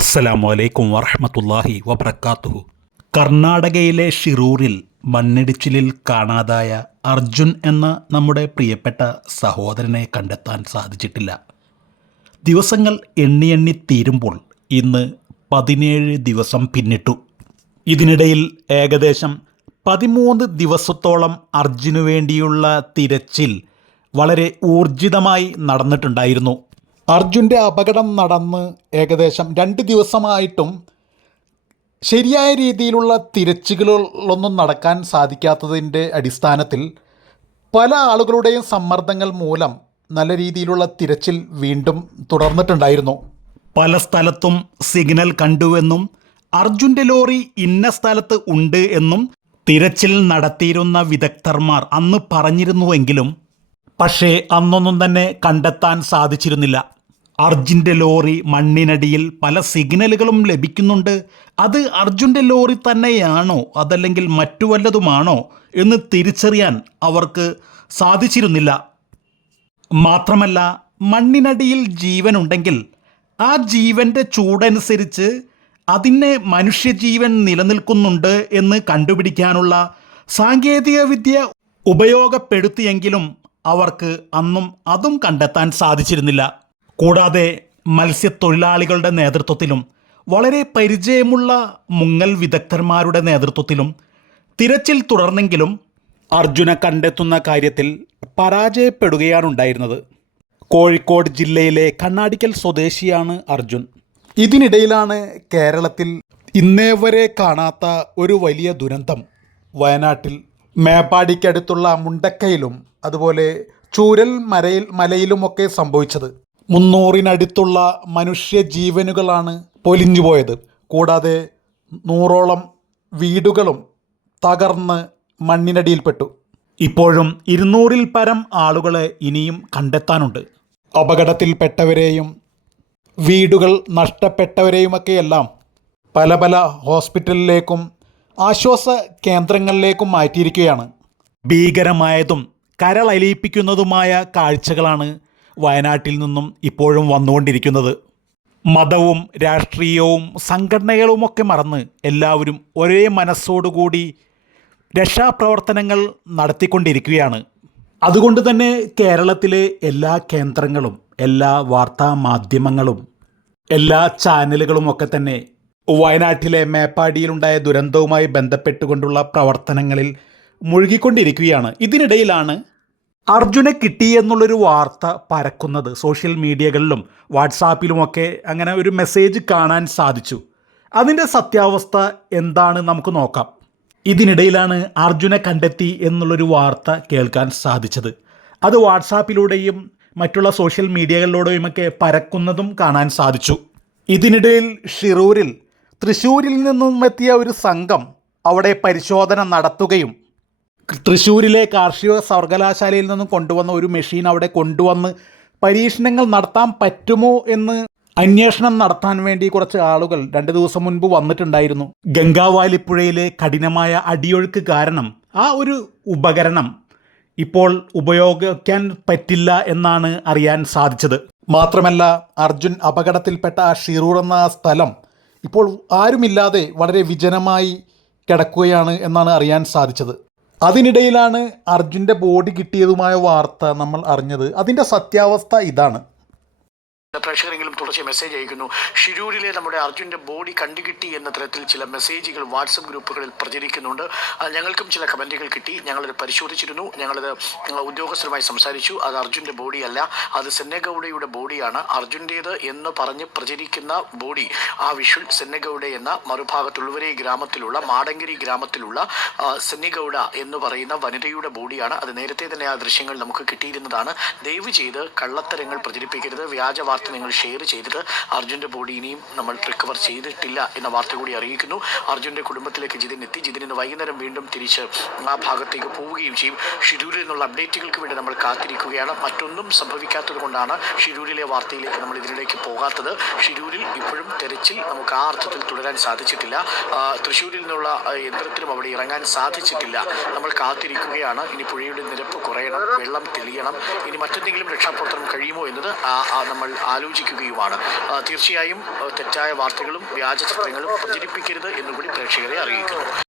അസ്സലാമു അലൈക്കും വറഹമത്തല്ലാഹി വബർക്കാത്തുഹു കർണാടകയിലെ ഷിറൂറിൽ മണ്ണിടിച്ചിലിൽ കാണാതായ അർജുൻ എന്ന നമ്മുടെ പ്രിയപ്പെട്ട സഹോദരനെ കണ്ടെത്താൻ സാധിച്ചിട്ടില്ല. ദിവസങ്ങൾ എണ്ണി എണ്ണി തീരുമ്പോൾ ഇന്ന് പതിനേഴ് ദിവസം പിന്നിട്ടു. ഇതിനിടയിൽ ഏകദേശം പതിമൂന്ന് ദിവസത്തോളം അർജുനു വേണ്ടിയുള്ള തിരച്ചിൽ വളരെ ഊർജിതമായി നടന്നിട്ടുണ്ടായിരുന്നു. അർജുന്റെ അപകടം നടന്ന് ഏകദേശം രണ്ട് ദിവസമായിട്ടും ശരിയായ രീതിയിലുള്ള തിരച്ചിലുകളൊന്നും നടക്കാൻ സാധിക്കാത്തതിന്റെ അടിസ്ഥാനത്തിൽ പല ആളുകളുടെയും സമ്മർദ്ദങ്ങൾ മൂലം നല്ല രീതിയിലുള്ള തിരച്ചിൽ വീണ്ടും തുടർന്നിട്ടുണ്ടായിരുന്നു. പല സ്ഥലത്തും സിഗ്നൽ കണ്ടുവെന്നും അർജുന്റെ ലോറി ഇന്ന സ്ഥലത്ത് ഉണ്ട് എന്നും തിരച്ചിൽ നടത്തിയിരുന്ന വിദഗ്ധർമാർ അന്ന് പറഞ്ഞിരുന്നുവെങ്കിലും പക്ഷേ അന്നൊന്നും തന്നെ കണ്ടെത്താൻ സാധിച്ചിരുന്നില്ല. അർജുന്റെ ലോറി മണ്ണിനടിയിൽ പല സിഗ്നലുകളും ലഭിക്കുന്നുണ്ട്. അത് അർജുന്റെ ലോറി തന്നെയാണോ അതല്ലെങ്കിൽ മറ്റു വല്ലതുമാണോ എന്ന് തിരിച്ചറിയാൻ അവർക്ക് സാധിച്ചിരുന്നില്ല. മാത്രമല്ല മണ്ണിനടിയിൽ ജീവനുണ്ടെങ്കിൽ ആ ജീവന്റെ ചൂടനുസരിച്ച് അതിനെ മനുഷ്യജീവൻ നിലനിൽക്കുന്നുണ്ട് എന്ന് കണ്ടുപിടിക്കാനുള്ള സാങ്കേതികവിദ്യ ഉപയോഗപ്പെടുത്തിയെങ്കിലും അവർക്ക് അന്നും അതും കണ്ടെത്താൻ സാധിച്ചിരുന്നില്ല. കൂടാതെ മത്സ്യത്തൊഴിലാളികളുടെ നേതൃത്വത്തിലും വളരെ പരിചയമുള്ള മുങ്ങൽ വിദഗ്ധന്മാരുടെ നേതൃത്വത്തിലും തിരച്ചിൽ തുടർന്നെങ്കിലും അർജുന കണ്ടെത്തുന്ന കാര്യത്തിൽ പരാജയപ്പെടുകയാണുണ്ടായിരുന്നത്. കോഴിക്കോട് ജില്ലയിലെ കണ്ണാടിക്കൽ സ്വദേശിയാണ് അർജുൻ. ഇതിനിടയിലാണ് കേരളത്തിൽ ഇന്നേ വരെ കാണാത്ത ഒരു വലിയ ദുരന്തം. വയനാട്ടിൽ മേപ്പാടിക്കടുത്തുള്ള മുണ്ടക്കയിലും അതുപോലെ ചൂരൽ മരയിൽ മലയിലുമൊക്കെ സംഭവിച്ചത്. മുന്നൂറിനടുത്തുള്ള മനുഷ്യജീവനുകളാണ് പൊലിഞ്ഞുപോയത്. കൂടാതെ നൂറോളം വീടുകളും തകർന്ന് മണ്ണിനടിയിൽപ്പെട്ടു. ഇപ്പോഴും ഇരുന്നൂറിൽ പരം ആളുകളെ ഇനിയും കണ്ടെത്താനുണ്ട്. അപകടത്തിൽപ്പെട്ടവരെയും വീടുകൾ നഷ്ടപ്പെട്ടവരെയുമൊക്കെയെല്ലാം പല പല ഹോസ്പിറ്റലിലേക്കും ആശ്വാസ കേന്ദ്രങ്ങളിലേക്കും മാറ്റിയിരിക്കുകയാണ്. ഭീകരമായതും കരളലിയിപ്പിക്കുന്നതുമായ കാഴ്ചകളാണ് വയനാട്ടിൽ നിന്നും ഇപ്പോഴും വന്നുകൊണ്ടിരിക്കുന്നത്. മതവും രാഷ്ട്രീയവും സംഘടനകളുമൊക്കെ മറന്ന് എല്ലാവരും ഒരേ മനസ്സോടുകൂടി രക്ഷാപ്രവർത്തനങ്ങൾ നടത്തിക്കൊണ്ടിരിക്കുകയാണ്. അതുകൊണ്ട് തന്നെ കേരളത്തിലെ എല്ലാ കേന്ദ്രങ്ങളും എല്ലാ വാർത്താ മാധ്യമങ്ങളും എല്ലാ ചാനലുകളും ഒക്കെ തന്നെ വയനാട്ടിലെ മേപ്പാടിയിലുണ്ടായ ദുരന്തവുമായി ബന്ധപ്പെട്ടുകൊണ്ടുള്ള പ്രവർത്തനങ്ങളിൽ മുഴുകിക്കൊണ്ടിരിക്കുകയാണ്. ഇതിനിടയിലാണ് അർജുനെ കിട്ടി എന്നുള്ളൊരു വാർത്ത പരക്കുന്നത് സോഷ്യൽ മീഡിയകളിലും വാട്സാപ്പിലുമൊക്കെ അങ്ങനെ ഒരു മെസ്സേജ് കാണാൻ സാധിച്ചു. അതിന്റെ സത്യാവസ്ഥ എന്താണ് നമുക്ക് നോക്കാം. ഇതിനിടയിലാണ് അർജുനെ കണ്ടെത്തി എന്നുള്ളൊരു വാർത്ത കേൾക്കാൻ സാധിച്ചത്. അത് വാട്സാപ്പിലൂടെയും മറ്റുള്ള സോഷ്യൽ മീഡിയകളിലൂടെയുമൊക്കെ പരക്കുന്നതും കാണാൻ സാധിച്ചു. ഇതിനിടയിൽ ഷിറൂരിൽ തൃശ്ശൂരിൽ നിന്നും എത്തിയ ഒരു സംഘം അവിടെ പരിശോധന നടത്തുകയും തൃശ്ശൂരിലെ കാർഷിക സർവകലാശാലയിൽ നിന്നും കൊണ്ടുവന്ന ഒരു മെഷീൻ അവിടെ കൊണ്ടുവന്ന് പരീക്ഷണങ്ങൾ നടത്താൻ പറ്റുമോ എന്ന് അന്വേഷണം നടത്താൻ വേണ്ടി കുറച്ച് ആളുകൾ രണ്ട് ദിവസം മുൻപ് വന്നിട്ടുണ്ടായിരുന്നു. ഗംഗാവാലിപ്പുഴയിലെ കഠിനമായ അടിയൊഴുക്ക് കാരണം ആ ഒരു ഉപകരണം ഇപ്പോൾ ഉപയോഗിക്കാൻ പറ്റില്ല എന്നാണ് അറിയാൻ സാധിച്ചത്. മാത്രമല്ല അർജുൻ അപകടത്തിൽപ്പെട്ട ആ ഷിറൂർ എന്ന സ്ഥലം ഇപ്പോൾ ആരുമില്ലാതെ വളരെ വിജനമായി കിടക്കുകയാണ് എന്നാണ് അറിയാൻ സാധിച്ചത്. അതിനിടയിലാണ് അർജുന്റെ ബോഡി കിട്ടിയതുമായ വാർത്ത നമ്മൾ അറിഞ്ഞത്. അതിന്റെ സത്യാവസ്ഥ ഇതാണ്. പ്രേക്ഷകരെങ്കിലും തുടർച്ചയായി മെസ്സേജ് അയക്കുന്നു. ഷിരൂരിലെ നമ്മുടെ അർജുന്റെ ബോഡി കണ്ടുകിട്ടി എന്ന തരത്തിൽ ചില മെസ്സേജുകൾ വാട്സപ്പ് ഗ്രൂപ്പുകളിൽ പ്രചരിക്കുന്നുണ്ട്. ഞങ്ങൾക്കും ചില കമന്റുകൾ കിട്ടി. ഞങ്ങളത് പരിശോധിച്ചിരുന്നു. ഞങ്ങളത് ഉദ്യോഗസ്ഥരുമായി സംസാരിച്ചു. അത് അർജുന്റെ ബോഡിയല്ല അത് സെന്നഗൌഡയുടെ ബോഡിയാണ് അർജുന്റേത് എന്ന് പറഞ്ഞ് പ്രചരിക്കുന്ന ബോഡി ആ വിഷ്വൽ സെന്നഗൌഡ എന്ന മറുഭാഗത്തുള്ളവരെ ഗ്രാമത്തിലുള്ള മാടങ്കരി ഗ്രാമത്തിലുള്ള സെന്നിഗൌഡ എന്ന് പറയുന്ന വനിതയുടെ ബോഡിയാണ് അത് നേരത്തെ തന്നെ ആ ദൃശ്യങ്ങൾ നമുക്ക് കിട്ടിയിരുന്നതാണ്. ദയവ് ചെയ്ത് കള്ളത്തരങ്ങൾ പ്രചരിപ്പിക്കരുത്. വ്യാജ വാർത്ത നിങ്ങൾ ഷെയർ ചെയ്തിട്ട് അർജുന്റെ ബോഡി ഇനിയും നമ്മൾ റിക്കവർ ചെയ്തിട്ടില്ല എന്ന വാർത്ത കൂടി അറിയിക്കുന്നു. അർജുന്റെ കുടുംബത്തിലേക്ക് ജിതിൻ എത്തി. ജിതിൻ ഇന്ന് വൈകുന്നേരം വീണ്ടും തിരിച്ച് ആ ഭാഗത്തേക്ക് പോവുകയും ചെയ്യും. ഷിരൂരിൽ നിന്നുള്ള അപ്ഡേറ്റുകൾക്ക് വേണ്ടി നമ്മൾ കാത്തിരിക്കുകയാണ്. മറ്റൊന്നും സംഭവിക്കാത്തത് കൊണ്ടാണ് ഷിരൂരിലെ വാർത്തയിലേക്ക് നമ്മൾ ഇതിനിടയ്ക്ക് പോകാത്തത്. ഷിരൂരിൽ ഇപ്പോഴും തെരച്ചിൽ നമുക്ക് ആ അർത്ഥത്തിൽ തുടരാൻ സാധിച്ചിട്ടില്ല. തൃശ്ശൂരിൽ നിന്നുള്ള യന്ത്രത്തിനും അവിടെ ഇറങ്ങാൻ സാധിച്ചിട്ടില്ല. നമ്മൾ കാത്തിരിക്കുകയാണ്. ഇനി പുഴയുടെ നിരപ്പ് കുറയണം വെള്ളം തെളിയണം. ഇനി മറ്റെന്തെങ്കിലും രക്ഷാപ്രവർത്തനം കഴിയുമോ എന്നത് നമ്മൾ ആ ആലോചിക്കുകയുമാണ്. തീർച്ചയായും തെറ്റായ വാർത്തകളും വ്യാജ ചിത്രങ്ങളും പ്രചരിപ്പിക്കരുത് എന്നുകൂടി പ്രേക്ഷകരെ അറിയിക്കുന്നു.